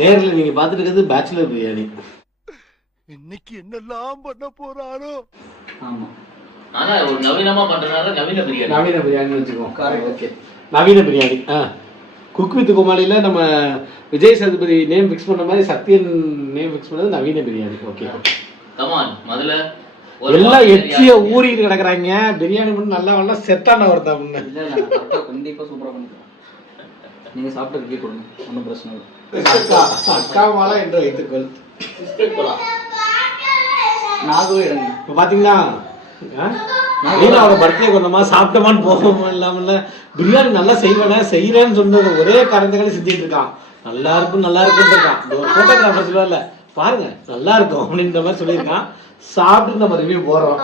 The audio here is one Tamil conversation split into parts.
நேரில் நீங்க பார்த்துட்டு இருக்கிறது பேச்சுலர் பிரியாணி. இன்னைக்கு என்னெல்லாம் பண்ண போறாரோ. ஆமா, ஆனா ஒரு நவீனமா பண்றதுனால நவீன பிரியாணி. நவீன பிரியாணி வச்சுக்கோம். ஓகே, நவீன பிரியாணி. குக் வித் கோமாளியில நம்ம விஜய் சேதுபதி நேம் ஃபிக்ஸ் பண்ண மாதிரி சத்யன் நேம் ஃபிக்ஸ் பண்ணது நவீன பிரியாணி. Okay, come on. முதல்ல எல்லாம் எச்சிய ஊறிட்டு கிடக்குறாங்க. பிரியாணி மட்டும் நல்லா நல்லா செட்டான ஒருத்தா முன்ன. இல்லை இல்லை, கரெக்டாக கண்டிப்பாக சூப்பராக பண்ணிக்கலாம். நீங்கள் சாப்பிட்டு ரிவ்யூ கொடுங்க, ஒன்றும் பிரச்சனை இல்லை. அக்கா மாலா என்று வைத்துக்கொள். நாகவே இடங்க. இப்போ பார்த்தீங்கன்னா அவரோட பர்த்டே கொண்டமா சாப்பிட்டோமான்னு போகமா இல்லாமல் பிரியாணி நல்லா செய்யறேன்னு சொன்னது ஒரே காரணத்துக்காக செஞ்சுட்டு இருக்கான். நல்லா இருக்கும் இருக்கான். இந்த ஒரு போட்டோகிராஃபர் சொல்லுவார்ல, பாருங்க நல்லா இருக்கும் அப்படின்ற மாதிரி சொல்லியிருக்கான். சாப்பிட்டு நம்ம ரிவ்யூ போறோம்.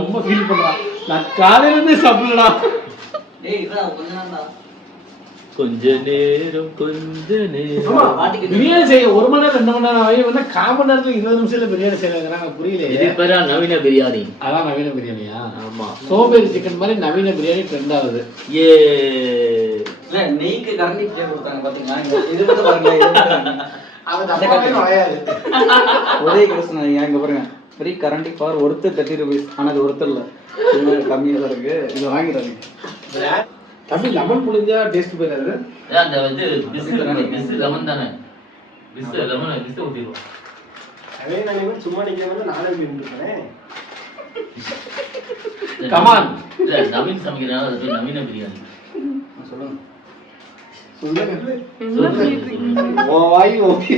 ரொம்ப ஃபீல் பண்றான். நான் காலையில இருந்தே சாப்பிடலடா. கொஞ்ச நேரம் பிரியாணி செய்ய 1 மணி நேரம் 2 மணி நேரம் ஆகி வந்து 1/4 மணி நேரத்துல 20 நிமிஷத்துல பிரியாணி செய்யறாங்க. புரியல. நவீன பிரியாணி. அதான் நவீன பிரியாணியா? ஆமா, சோம்பேறி சிக்கன் மாதிரி நவீன பிரியாணி ட்ரெண்ட் ஆகுது. நெய்க்கு கரண்டி கொடுத்தாங்க பாத்தீங்களா? இது மட்டும் பாருங்க, ஒரே கிடச்சுனா இங்க பாருங்க, ஃப்ரீ கரண்டி ஃபார் ஒருத்தர் 30 rupees. ஆனா அது ஒருத்தர் இல்ல, கம்மியா தான் இருக்கு. இது வாங்கிடுறாங்க. தம்பி லெமன் புளிஞ்சா டேஸ்ட் போயிடாது. அந்த வந்து பிஸ் லெமன் தானே. பிஸ் லெமன் பிஸ் ஊத்திடுவோம். அதே நானே சும்மா நீங்க வந்து நானே நின்னுட்டேன். கமான். இல்ல நவீன் சமைக்கிறாங்க, அது நவீன பிரியாணி. சொல்லுங்க ஓ வாய் ஓகே.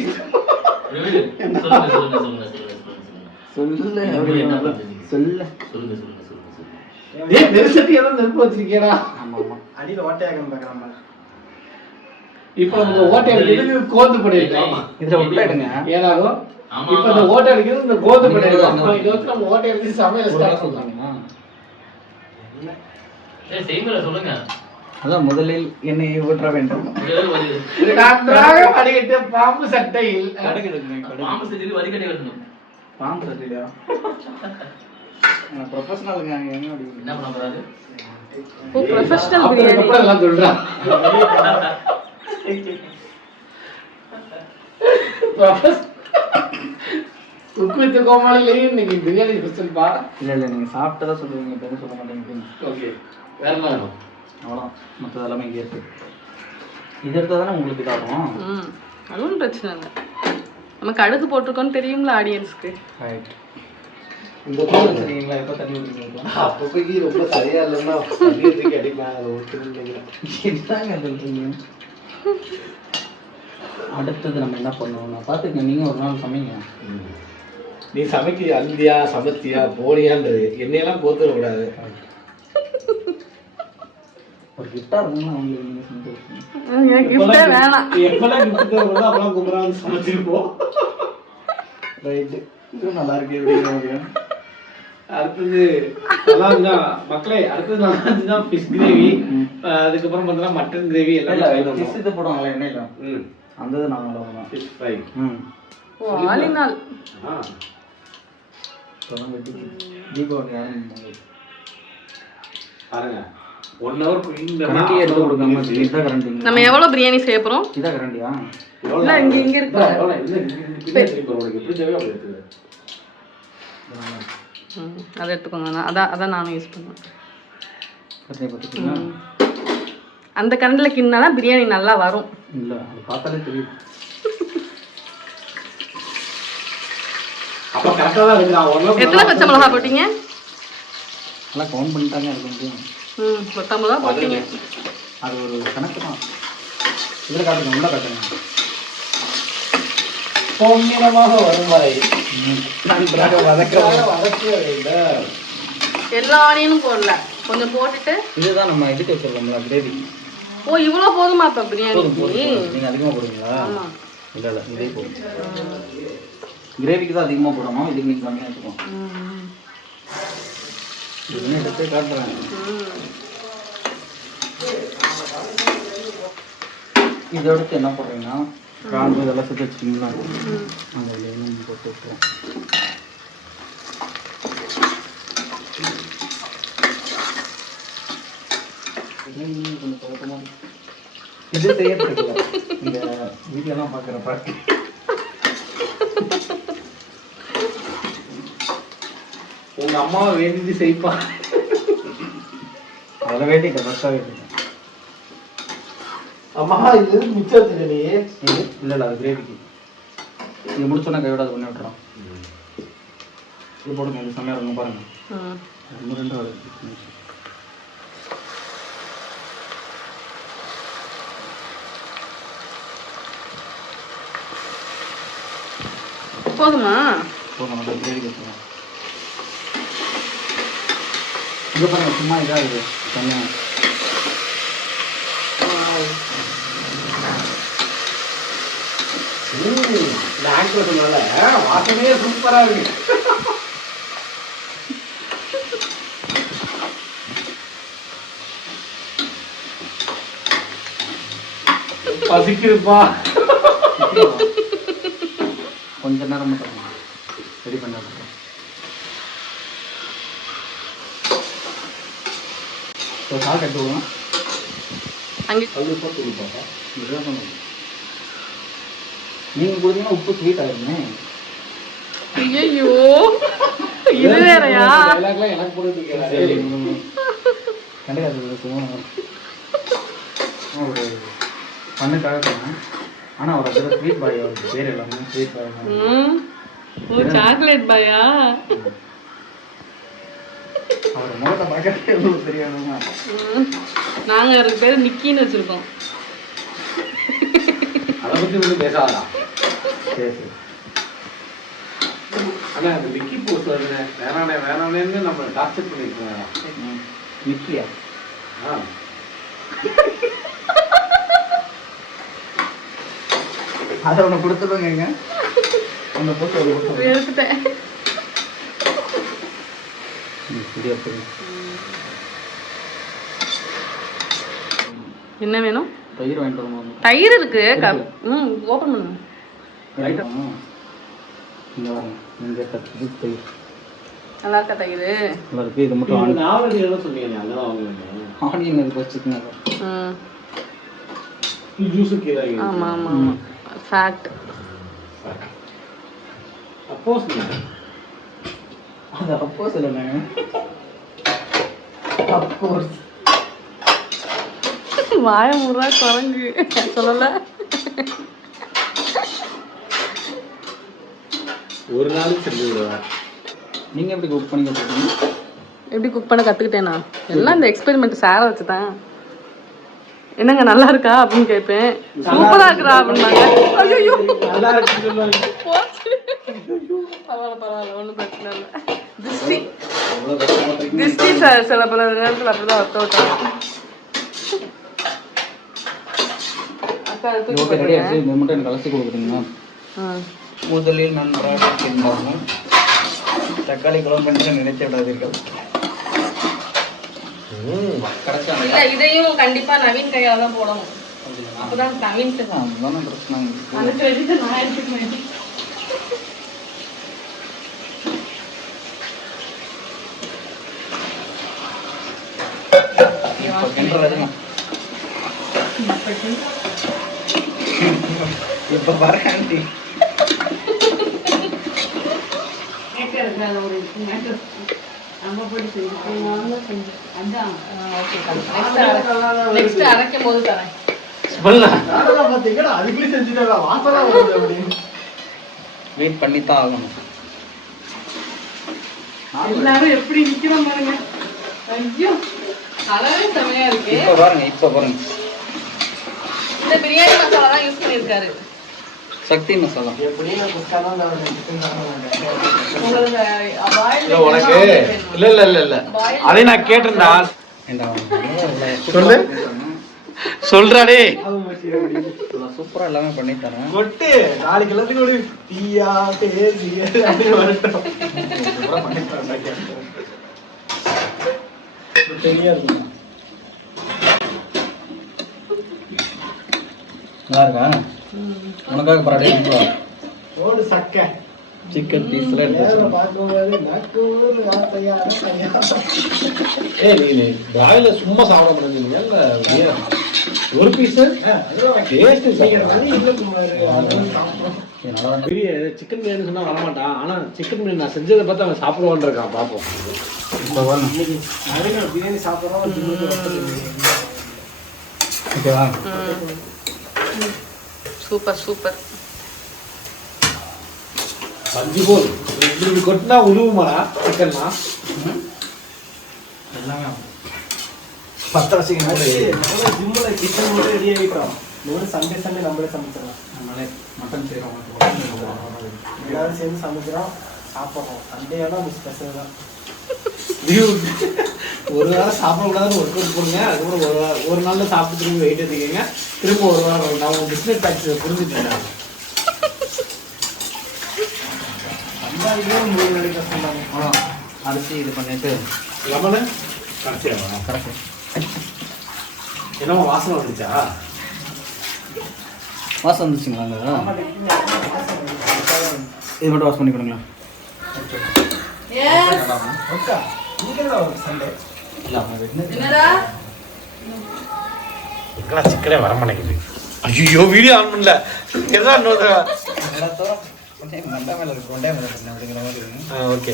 சொல்லுங்க. ஏய் நெருசட்டி ஏதோ நெருப்பு வச்சிருக்கீடா? ஆமா ஆமா, அடியில ஓட்டையாகம் பார்க்கலாமா? இப்போ நம்ம ஓட்டை அடிக்கிறது கோந்து பண்ணிருக்கோம். இதுல உள்ள எடுங்க. ஏனாகும் இப்போ இந்த ஓட்டை அடிக்கிறது இந்த கோந்து பண்ணிருக்கோம். இது வந்து நம்ம ஓட்டை அடிச்சு சமையல் ஸ்டார்ட் பண்ணலாமா? செய்முறை சொல்லுங்க. அதான் முதலில் எண்ணெயை ஊற்ற வேண்டும். நன்றாக வடிகட்டு பாம்பு சட்டையில் பாம்பு சட்டையில் வடிகட்டி வரணும். பாம்பு சட்டையிலா? ப்ரொஃபஷனலுங்க. என்ன பண்ண போறாரு? ஓ ப்ரொஃபஷனல் பிரியாணி எல்லாம் சொல்றான். குக் வித் கோமாளிலேயே இன்னைக்கு பிரியாணி ஸ்பெஷல் பா. இல்ல நீங்க சாப்பிட்டதா சொல்லுவீங்க, பேரும் சொல்ல மாட்டேங்க. ஓகே, வேற என்ன வேணும்? அவ்வளோ மற்றது எல்லாமே இங்கே இருக்கு. இது எடுத்தால் தானே உங்களுக்கு இதாகும். அதுவும் பிரச்சனை இல்லை. நம்ம கடுகு போட்டிருக்கோன்னு தெரியும்ல ஆடியன்ஸ்க்கு. ரைட். இந்த கோல் வச்சுருக்கீங்களா? எப்போ தண்ணி ஊற்றிக்கலாம்? அப்போதைக்கு ரொம்ப சரியா இல்லைன்னா தண்ணி அடிப்பாங்க. அதை ஊற்றுறீங்க. என்னங்க சொல்கிறீங்க? அடுத்தது நம்ம என்ன பண்ணுவோம்னா பார்த்துக்கங்க. நீங்கள் ஒரு நாள் சமைங்க. நீ சமைக்க அந்தியா சமத்தியா போனியான்றது என்னையெல்லாம் போத்துடக்கூடாது. ஒரு கிஃப்டாக இருக்குன்னா அவங்களுக்கு நீங்கள் சந்தோஷம். வேணாம். எப்பெல்லாம் கிஃப்ட் வருதோ அப்பெல்லாம் கும்பராக சமைச்சிருப்போம். ரைட்டு, இதுவும் நல்லா இருக்கு. எப்படி அடுத்தது நல்லா இருந்தா மக்களே, அடுத்தது நல்லா இருந்துச்சுன்னா ஃபிஷ் கிரேவி, அதுக்கப்புறம் பார்த்தீங்கன்னா மட்டன் கிரேவி எல்லாம் ஃபிஷ் இது போடுவாங்களா எண்ணெயில்? அந்த இது நாங்கள் ஃபிஷ் ஃப்ரை. ஓ ஆலினால் தீபாவளி பாருங்க 1 hour கரண்டி எடுத்து கொடுக்காம இதான் கரண்டி. நம்ம எவ்வளோ பிரியாணி செய்ய போகிறோம்? இதான் கரண்டியா? இல்லை இங்கே இருக்கு. எப்படி தேவையோ அப்படி இருக்குது. அதை எடுத்துக்கோங்க. அதான் நானும் யூஸ் பண்ணுவேன். அந்த கரண்டில் கிண்ணா தான் பிரியாணி நல்லா வரும். இல்லை, அது பார்த்தாலே தெரியும். அப்போ கரெக்டாக தான் இருக்குது. எத்தனை பச்சை மிளகா போட்டீங்க? நல்லா கவுண்ட் பண்ணிட்டாங்க. இருக்க முடியும். 10 மிளகா போட்டீங்க. அது ஒரு கணக்கு தான். இதில் காட்டுங்க, உள்ள காட்டுங்க. பொன்னிறமாக வரும் வரை நன்றாக வதக்க வேண்டும். எல்லா ஆனியனும் போடல, கொஞ்சம் போட்டுட்டு. இதுதான் நம்ம இதுக்கு வச்சிருக்கோம்ல கிரேவி. ஓ இவ்வளோ போதுமா இப்போ பிரியாணிக்கு? நீங்கள் அதிகமாக போடுவீங்களா? ஆமாம். இல்லை இதே போதும். கிரேவிக்கு தான் அதிகமாக போடணும், இதுக்கு நீங்கள் கம்மியாக வச்சுக்கோம். இன்னும் எடுத்து காட்டுறேன். இதை எடுத்து என்ன போடுறீங்கன்னா கிராம்பு இதெல்லாம் சுற்றி வச்சுக்கிங்களா, அதில் போட்டு விட்டுருவோம். கொஞ்சம் குழப்பமா இருக்கு. இது செய்யறதுக்கு இந்த வீடியோலாம் பார்க்குறப்ப உங்க அம்மாவை வேண்டி செய்ப்பா. அதை வேண்டிட்டேன் ஃபஸ்ட்டாக வேண்டிட்டேன். அம்மா இது மிச்சம் வச்சுக்கடி. இது இல்லை அது கிரேவிக்கு. இது முடிச்சோன்னா கையோட அது பண்ணி விட்டுறோம். இது போடுங்க, இது செம்மையாக இருக்கும் பாருங்க. ரெண்டு வருது. போதுமா? போதும், நல்லா கிரேவிக்கு வச்சுருவோம். இங்கே பாருங்க, சும்மா இதாக இருக்குது செம்மையாக. இந்த ஆக்டர் சொன்னால வாசமே சூப்பரா இருக்கு. பசிக்குதுப்பா. கொஞ்ச நேரம் மட்டும் ரெடி பண்ணி விட்டுறோம். சால்ட் எடுத்து விடுவோம். அங்கே அது போட்டு கொடுப்பாப்பா. இதுதான் பண்ணுவோம். நீங்கள் கொடுத்தீங்கன்னா உப்பு ஸ்வீட் ஆகிருமே. ஐயோ இது வேறயா? டைலாக்லாம் எனக்கு போட்டு கேட்கறாரு. கண்டிப்பாக ஒரு பண்ணுக்காக சொன்னேன். ஆனால் அவர் அதில் ஸ்வீட் பாய், அவருக்கு பேர் எல்லாமே ஸ்வீட் பாய். ஓ சாக்லேட் பாயா? அவர் முகத்தை பார்க்கறதுக்கு எவ்வளோ தெரியாதுங்க. நாங்க அவருக்கு பேர் நிக்கின்னு வச்சிருக்கோம். அதை பத்தி வந்து பேசாதா? சரி சரி. ஆனா அந்த விக்கி போஸ்ட் வருது, வேணானே வேணானேன்னு நம்ம டார்ச்சர் பண்ணிருக்கோம். நிக்கியா? அதை ஒன்று கொடுத்துடுங்க. அந்த போட்டு ஒரு கொடுத்து எடுத்துட்டேன். என்ன வேணும்? தயிர் வாங்கிட்டு வரணும். தயிர் இருக்கு. ஓபன் பண்ணுங்க. ரைட்டாக இங்கே வாங்க. இங்கே கற்றுக்கு தயிர் நல்லா இருக்கா தயிர்? நல்லா இருக்குது. இது மட்டும் நாவல் சொன்னீங்க, அங்கதான் வாங்குவீங்க. ஆனியன் இதுக்கு வச்சுக்கோங்க. ஜூஸு கீழே. ஆமா ஆமா ஆமா. ஃபேட். அப்போஸ் அது அப்போ சொல்லுங்க. அப்கோர்ஸ். வாய முறா குரங்கு சொல்லல. ஒரு நாளுக்கு செஞ்சு விடுவா. நீங்கள் எப்படி குக் பண்ணி கற்றுக்கீங்க? எப்படி குக் பண்ண கற்றுக்கிட்டேனா? எல்லாம் இந்த எக்ஸ்பெரிமெண்ட் சாரை வச்சுதான். என்னங்க நல்லா இருக்கா அப்படின்னு கேட்பேன். சூப்பரா இருக்கிறா அப்படின்னாங்க. ஐயோ நல்லா இருக்குன்னு சொல்லுவாங்க. பரவாயில்ல பரவாயில்ல, ஒன்றும் பிரச்சனை இல்லை. திருஷ்டி திருஷ்டி சில பல நேரத்தில் அப்படிதான் ஒர்க் அவுட் ஆகும். அக்கா தூக்கி ஓகே, ரெடி ஆச்சு. போட்டுருங்க. இது மட்டும் எனக்கு கலசி கொடுக்குறீங்களா? முதலில் நன்றாக கிண்டாமல் தக்காளி குழம்பு என்று நினைத்து விடாதீர்கள். கரெக்டாக இல்ல இதையும் கண்டிப்பா நவீன் கையால தான் போடணும். அப்பதான் நவீன் அதுதானே பிரச்சனை. அந்த கிரெடிட் நான் எடுத்துக்கிறேன். இப்போ பாருங்க ஆண்டி. நெக்ஸ்ட் அரைக்கும் போது தரேன். பாத்தீங்கன்னா அதுக்குள்ளே செஞ்சுட்டா வாசனா வருது அப்படின்னு. வெயிட் பண்ணித்தான் ஆகணும். எல்லாரும் எப்படி நிக்கிறோம் பாருங்க. ஐயோ கலரே செமையா இருக்கு. இப்போ பாருங்க, இப்போ பாருங்க. இந்த பிரியாணி மசாலா தான் யூஸ் பண்ணிருக்காரு. சக்தி மசாலா. எப்படியும் குஸ்காதான் உனக்கு இல்ல இல்ல இல்ல இல்ல அதை நான் கேட்டிருந்தா சொல்லு சொல்றாடே. சூப்பரா எல்லாமே பண்ணி தரேன். கொட்டு நாளைக்கு எல்லாத்துக்கும் ஒரு தீயா பேசி வரட்டும். தெரியாது. நல்லா இருக்கா? உனக்காக பராட்டே ஓடு சக்க சிக்கன் பீஸ்லாம் எடுத்து பார்க்கும்போது நக்கூறு வார்த்தையான கையா. நீ பிராயிலர் சும்மா சாப்பிட முடியுங்க இல்ல ஒரு பீஸ் டேஸ்ட் சிக்கன் பிரியாணி சொன்னா வரமாட்டான். ஆனா சிக்கன் பிரியாணி நான் செஞ்சதை பார்த்து அவன் சாப்பிடுவான் இருக்கான். பார்ப்போம். பிரியாணி சாப்பிட்றோம். ஓகேவா? Super super. பஞ்சு போல் இப்படி கொட்டினா உருவுமாடா சிக்கன்னா? எல்லாமே பத்திர சிக்கன் ஜிம்ல கிச்சன் கூட ரெடி ஆகிட்டோம். சண்டே நம்மளே சமைச்சிடலாம். நம்மளே மட்டன் செய்கிறோம், எல்லாரும் சேர்ந்து சமைக்கிறோம், சாப்பிட்றோம். சண்டேலாம் ஸ்பெஷல் தான். ஒரு வாரம் சாப்பிடக்கூடாதுன்னு ஒர்க் அவுட் பண்ணுங்க. அதுக்கப்புறம் ஒரு நாள்ல சாப்பிட்டு திரும்பி வெயிட் எடுத்துக்கங்க. திரும்ப ஒரு வாரம் நான் உங்க பிஸ்னஸ் டாக்ஸ் புரிஞ்சுட்டேன். அரிசி இது பண்ணிட்டு லெமனு கடைசியா கரெக்ட். என்னமோ வாசனை வந்துச்சா? வாசம் வந்துச்சுங்களா? அங்கே இது மட்டும் வாஷ் பண்ணி கொடுங்களா? சண்டே என்னடா எங்கெல்லாம் சிக்கனே வர மாட்டேங்குது. ஐயோ வீடியோ ஆன் பண்ணல. எதான் இன்னொரு ஓகே.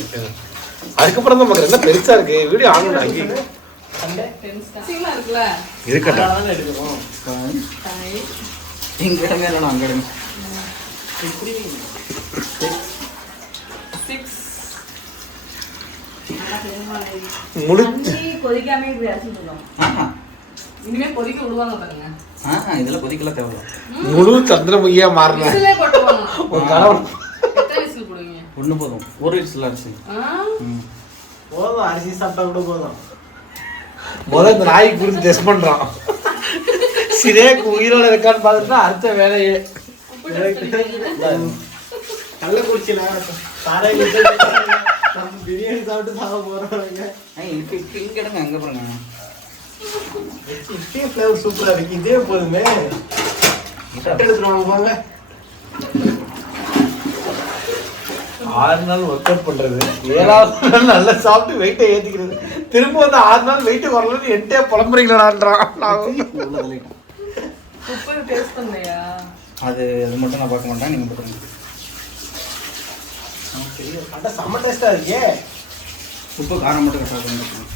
அதுக்கப்புறம் தான் நமக்கு என்ன பெருசா இருக்கு வீடியோ ஆன் பண்ணி சண்டே டென்ஷனா இருக்குல. இருக்கட்டும். எடுக்கிறோம். இங்கே இடமே இல்லைண்ணா அங்கே இடமே. 6 முடிச்சு கொதிக்காம இப்படி அரைச்சிருக்கோம். இனிமே கொதிக்க விடுவாங்க பாருங்க. இதெல்லாம் கொதிக்கலாம் தேவையில்ல. முழு சந்திரமுகியா மாறின விசிலே போட்டுவாங்க. ஒரு கணவன் எத்தனை விசில் போடுவீங்க? ஒன்று போதும். ஒரு விசில் அரிசி. போதும், அரிசி சாப்பிட்டா கூட போதும். முதல்ல இந்த நாய்க்கு குறித்து டெஸ்ட் பண்றான். சிரேக்கு உயிரோட இருக்கான்னு பார்த்துட்டு அடுத்த வேலையே கள்ளக்குறிச்சியில சாரை நம்ம பிரியாணி சாப்பிட்டு சாப்பிட போறோம். இங்கே இடங்க அங்கே பாருங்க. இப்பயே ஃப்ளேவர் சூப்பரா இருக்கு. இதே போதுமே. எடுத்துருவாங்க போங்க. 6 நாள் ஒர்க் அவுட் பண்றது, 7வது நாள் நல்லா சாப்பிட்டு வெயிட்டை ஏத்திக்கிறது, திரும்ப வந்து 6 நாள் வெயிட் வரலன்னு என்கிட்டே புலம்புறீங்களான்றான். உப்பு டேஸ்ட் பண்ணலையா? அது மட்டும் நான் பார்க்க மாட்டேன், நீங்கள் போட்டுருங்க. அட செம்ம டேஸ்டா இருக்கே. உப்பு காரம் மட்டும் கரெக்டாக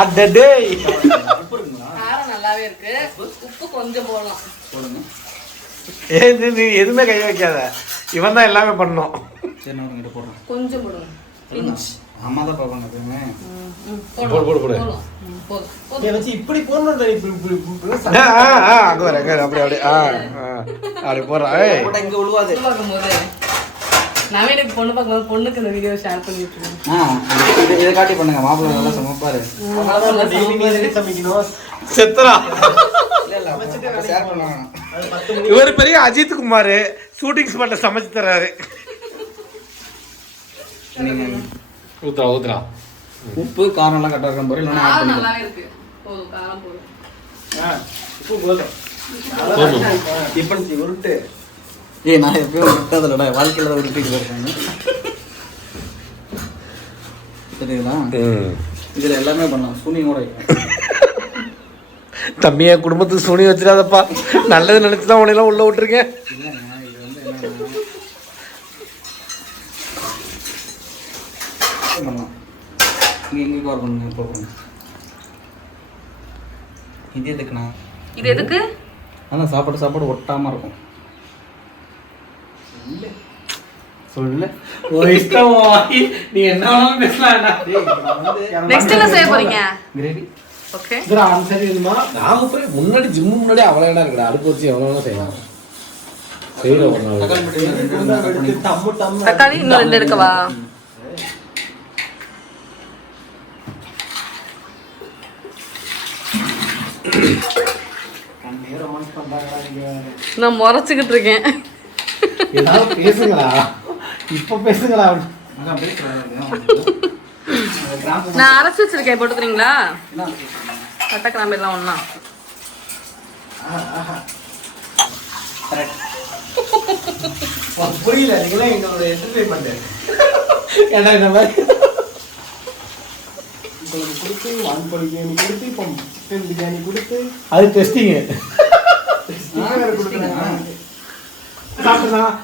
அந்த டே உப்பு இருக்குங்களா? காரம் நல்லாவே இருக்கு. உப்பு கொஞ்சம் போடலாம். போடுங்க. நீ எதுவுமே கை வைக்காத, இவன் தான் எல்லாமே பண்ணோம். சரி நான் உங்ககிட்ட போடுறேன். கொஞ்சம் போடுங்க. அம்மா தான் பார்ப்பாங்க எப்பவுமே. போடு போடு போடு. போதும். வச்சு இப்படி போடணும்டா. இப்படி அங்க வர அங்க அப்படி அப்படி அப்படி போடுறான். போட்டா இங்கே விழுவாது. பார்க்கும்போது நவீனுக்கு பொண்ணு பார்க்கும்போது பொண்ணுக்கு இந்த வீடியோ ஷேர் பண்ணி விட்டுருங்க. இதை காட்டி பண்ணுங்க. மாப்பிள்ளை நல்லா சமைப்பாரு. சமைக்கணும். செத்துறா. ஷேர் பண்ணுவாங்க. இவர் பெரிய அஜித் குமார் ஷூட்டிங் ஸ்பாட்ல சமைச்சு தர்றாரு. ஊத்துறா ஊத்துறா. உப்பு காரம் எல்லாம் கரெக்டாக இருக்கும். இல்லைன்னா ஆட் காரம் பண்ணிக்கலாம். நல்லாவே இருக்கு. போதும், காரம் போதும். உப்பு போதும். டிஃபன் உருட்டு. நான் எப்பயும் விட்டதில்லடா, வாழ்க்கையில் தான் உருட்டிட்டு இருக்காங்க. சரிங்களா? இதில் எல்லாமே பண்ணலாம். சூனியோட தம்பிய குடும்பத்துக்கு சுனி வச்சிடாதப்பா. நல்லது நினைச்சுதான் உனையெல்லாம் உள்ள விட்டுருக்கேன். இல்லைங்க, இது வந்து என்னன்னா பண்ணலாம். இங்கே கவர் பண்ணுங்க. இப்போ பண்ணுங்க. இது எதுக்குண்ணா? இது எதுக்கு? அதான் சாப்பாடு ஒட்டாமல் இருக்கும். சொல்லு இஷ்டம். நீ என்ன வேணாலும் பேசலாம். நெக்ஸ்ட் என்ன செய்ய போறீங்க? கிரேவி. ஓகே. நாம போய் முன்னாடி ஜிம்மு முன்னாடி அவ்வளோ இடம் இருக்குடா. அடுப்பு வச்சு எவ்வளோ வேணாலும் செய்யலாம். செய்யலாம். டம்மு டம்மு. தக்காளி இன்னும் 2 எடுக்கவா? நான் முறைச்சிக்கிட்டு இருக்கேன். ஏதாவது பேசுங்களா, இப்ப பேசுங்களா. அதான் பேசுகிறேன். நான் அரைச்சி வச்சிருக்கேன், போட்டுக்கிறீங்களா? பட்டை கிராம்பு எல்லாம் ஒண்ணா. கரெக்ட். புரியல, நீங்களே எங்களோட என்டர்டைன்மெண்ட். ஏன்னா இந்த மாதிரி உங்களுக்கு கொடுத்து வான்பொழி பிரியாணி கொடுத்து இப்போ சிக்கன் பிரியாணி கொடுத்து அது டெஸ்டிங்கு.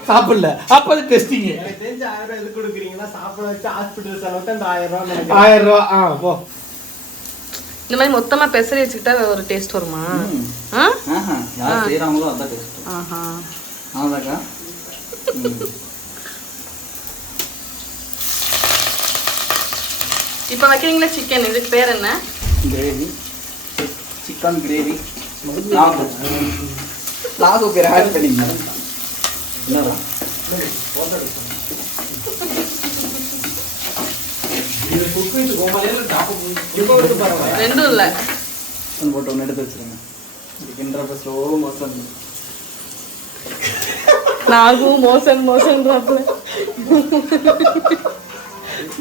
சாப்பிடல அப்ப அது டெஸ்டிங்கு. எனக்கு தெரிஞ்ச 1000 இது கொடுக்குறீங்கன்னா சாப்பிட வச்சு ஹாஸ்பிட்டல் செலவுக்கு அந்த 1000 ரூபா 1000 ரூபா. போ. இந்த மாதிரி மொத்தமா பெசரி வச்சுக்கிட்டா ஒரு டேஸ்ட் வருமா? யார் செய்யறாங்களோ அதான் டேஸ்ட். ஆஹா. ஆமாக்கா. இப்போ வைக்கிறீங்களா சிக்கன், இதுக்கு பேர் என்ன? Gravy, chicken gravy. லாகு பேர் ஆட் பண்ணிங்க. என்னடா இது குக் வித் கோமாளில டாப் ரெண்டும் இல்ல. போட்டு ஒன்று எடுத்து வச்சுருங்க. இதுக்குன்றப்ப ஸ்லோ மோஷன். நாகும் மோசன்றாப்புல.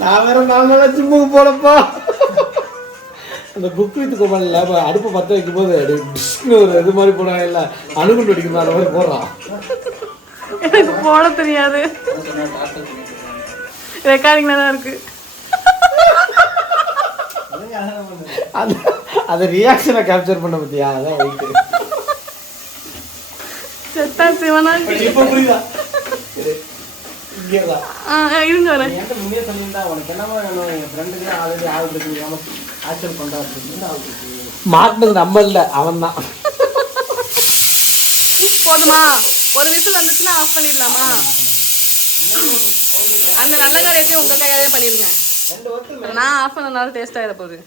நான் வேற நாங்களா ஜிம்முக்கு போனப்பா. அந்த குக் வித் கோமாளில அடுப்பு பற்ற வைக்கும் போது ஒரு இது மாதிரி போடுறாங்க, இல்லை அணுகுண்டு அடிக்கும் அந்த மாதிரி போடுறான். எனக்கு போட தெரியாது, ரெக்கார்டிங்ல தான் இருக்கு. அந்த ரியாக்ஷனை கேப்சர் பண்ண பத்தியா, அதான் வைட்டு செத்தா சிவனா. இப்ப புரியுதா? இருங்க வரேன். என்கிட்ட முன்னே சொல்லியிருந்தா உனக்கு என்னமா வேணும், என் ஃப்ரெண்டுக்கு ஆல்ரெடி ஆள் இருக்கு, ஆக்சல் பண்ணா அப்படின்னு ஆள் இருக்கு. மாட்டினது நம்ம இல்லை, அவன் தான். போதுமா? ஒரு விசில் வந்துச்சுன்னா ஆஃப் பண்ணிடலாமா? அந்த நல்ல காரியத்தையும் உங்க கையாலே பண்ணிருங்க. நான் ஆஃப் பண்ணனால டேஸ்ட் ஆயிட போகுது.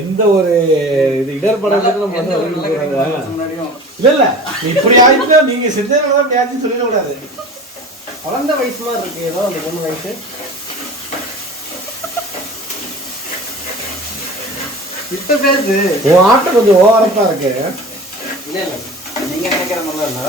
எந்த ஒரு இது இடர்படத்துக்கு நம்ம வந்து முன்னாடியும் இல்ல இல்ல இப்படி ஆயிடுச்சா, நீங்க சித்தனதான் பேச்சு சொல்லிட கூடாது. குழந்தை வயசு மாதிரி இருக்கு ஏதோ அந்த பொண்ணு வயசு. இப்ப பேசு. உன் ஆட்டம் கொஞ்சம் ஓவரப்பா இருக்கு. இல்ல இல்ல நீங்க நினைக்கிற மாதிரிலாம் இல்ல.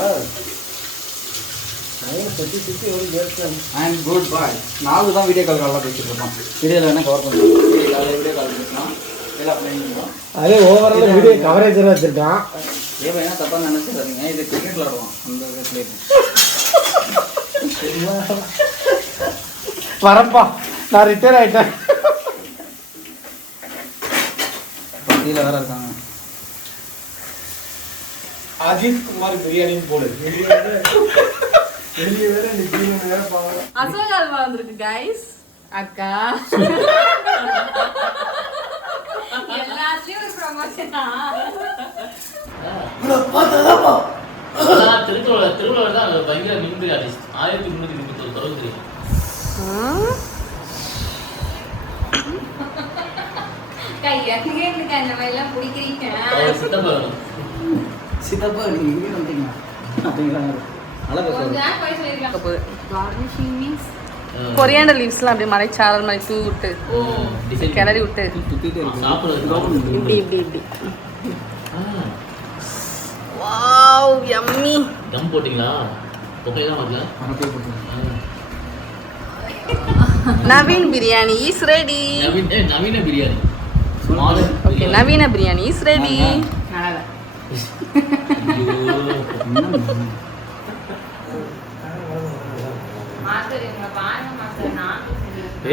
சுத்தி சுத்தி ஒரு பேசுறேன். அண்ட் குட் பாய். நாலு தான் வீடியோ கால் நல்லா பேசிட்டு இருப்பான். வீடியோவில் வேணா கவர் பண்ணுவோம். வீடியோ கால் பேசலாம், எல்லாம் பண்ணிக்கலாம். அதே ஓவரால் வீடியோ கவரேஜ் எல்லாம் வச்சிருக்கான். ஏன் வேணா தப்பா நினைச்சிடாதீங்க, இது கிரிக்கெட் விளாடுவான் அந்த விதத்துல. வரப்பா, நான் ரிட்டையர் ஆயிட்டேன். கீழே வேற இருக்காங்க. அஜித் குமார் பிரியாணின்னு போடு. வெளியே வேற இந்த ஜீவன் வேற பாவம். அசோகா அல்வா வந்திருக்கு கைஸ். அக்கா எல்லாத்துலயும் ஒரு ப்ரமோஷனா? திருவிழா தான் பயங்கர மின்பிரி ஆர்டிஸ்ட். 1391 தடவை தெரியும். சித்தப்பா வேணும். சித்தப்பா நீங்க இங்கே வந்தீங்க அப்படிங்களா? நல்லா பேசுவாங்க. கொரியாண்டர் லீவ்ஸ்லாம் அப்படியே மலைச்சாரல் மாதிரி தூவி விட்டு கிளறி விட்டு சுத்திட்டே இருக்கு. சாப்பிடுறது இப்படி இப்படி இப்படி. Wow yummy. தம் போட்டிங்களா? புகையெல்லாம் வரல. Naveen biryani is ready. நவீன பிரியாணி. ஓகே, நவீன பிரியாணி இஸ் ரெடி.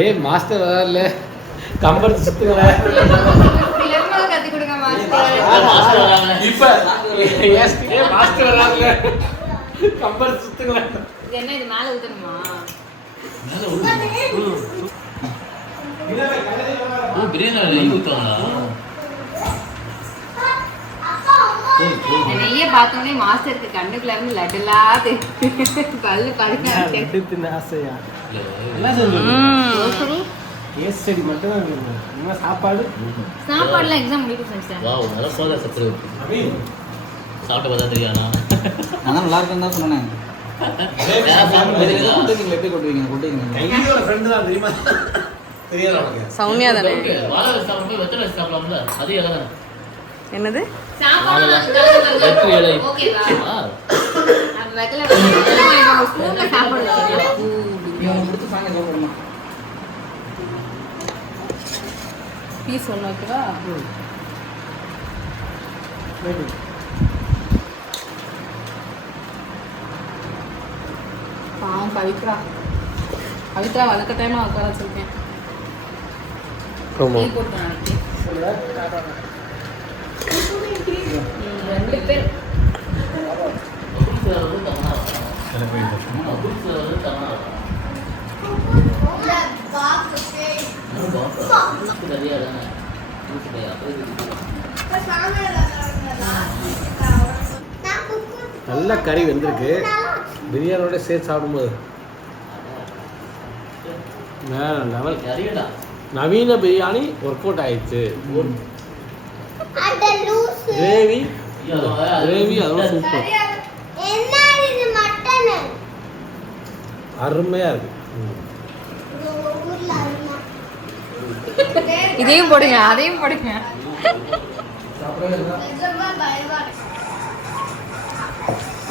ஏய் மாஸ்டர் வரல, கம்பர் சுத்துங்கள. இப்ப ஏ மாஸ்டர் வரல, கம்பர் சுத்துங்கள. என்ன இது மேல ஊத்தணுமா? பிரியாணி ஊத்துவாங்களா? நெய்ய பார்த்தோன்னே மாஸ்டருக்கு கண்ணுக்குள்ள இருந்து லட்டுலாம் கல்லு படுக்க எடுத்து ஆசையா என்ன கேஸ் ஸ்டடி மட்டும் தான் வேணும். என்ன சாப்பாடு சாப்பாடுலாம் எக்ஸாம் முடிக்க செஞ்சேன். வாவ், நல்ல சோதா சக்கரை சாப்பிட்டு பார்த்தா தெரியானா? அதான் நல்லா இருக்குன்னு தான் சொன்னேன். நீங்க எப்படி கொட்டுவீங்க? கொட்டுவீங்க கையோட ஃப்ரெண்ட் தான் தெரியுமா? தெரியாது உனக்கு? சௌமியா தானே? வாழை சாப்பிடும்போது வெத்தலை சாப்பிடலாம்ல, அதே இலை தானே. என்னது? சாப்பாடு வெற்றி இலை. ஓகேவா? அது வெத்தல ஸ்பூன்ல சாப்பாடு வச்சிருக்கேன். இவங்க கொடுத்து சாங்க சாப்பிடணும். பீஸ் ஒன்று ஓகேவா? பவித்ரா வளர்க்க டைமாக உட்கார வச்சிருக்கேன். ஆமாம் போட்டு நாளைக்கு 2 பேர் நல்ல கறி வெந்திருக்கு. பிரியாணியோட சேர்த்து சாப்பிடும்போது வேற லெவல். நவீன பிரியாணி ஒர்க் அவுட் ஆயிடுச்சு. கிரேவி அதோட சூப்பர், அருமையா இருக்கு. இதையும் போடுங்க அதையும் போடுங்க.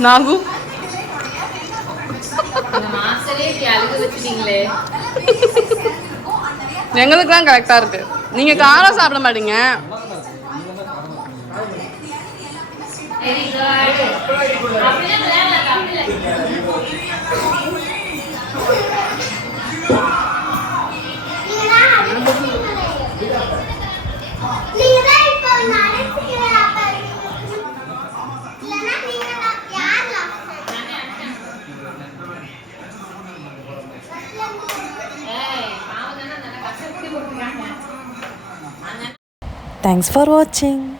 நாகு மாஸ்டரே அழுக வச்சுட்டீங்களே. எங்களுக்குலாம் கரெக்டாக இருக்கு. நீங்க காரம் சாப்பிட மாட்டீங்க. Thanks for watching.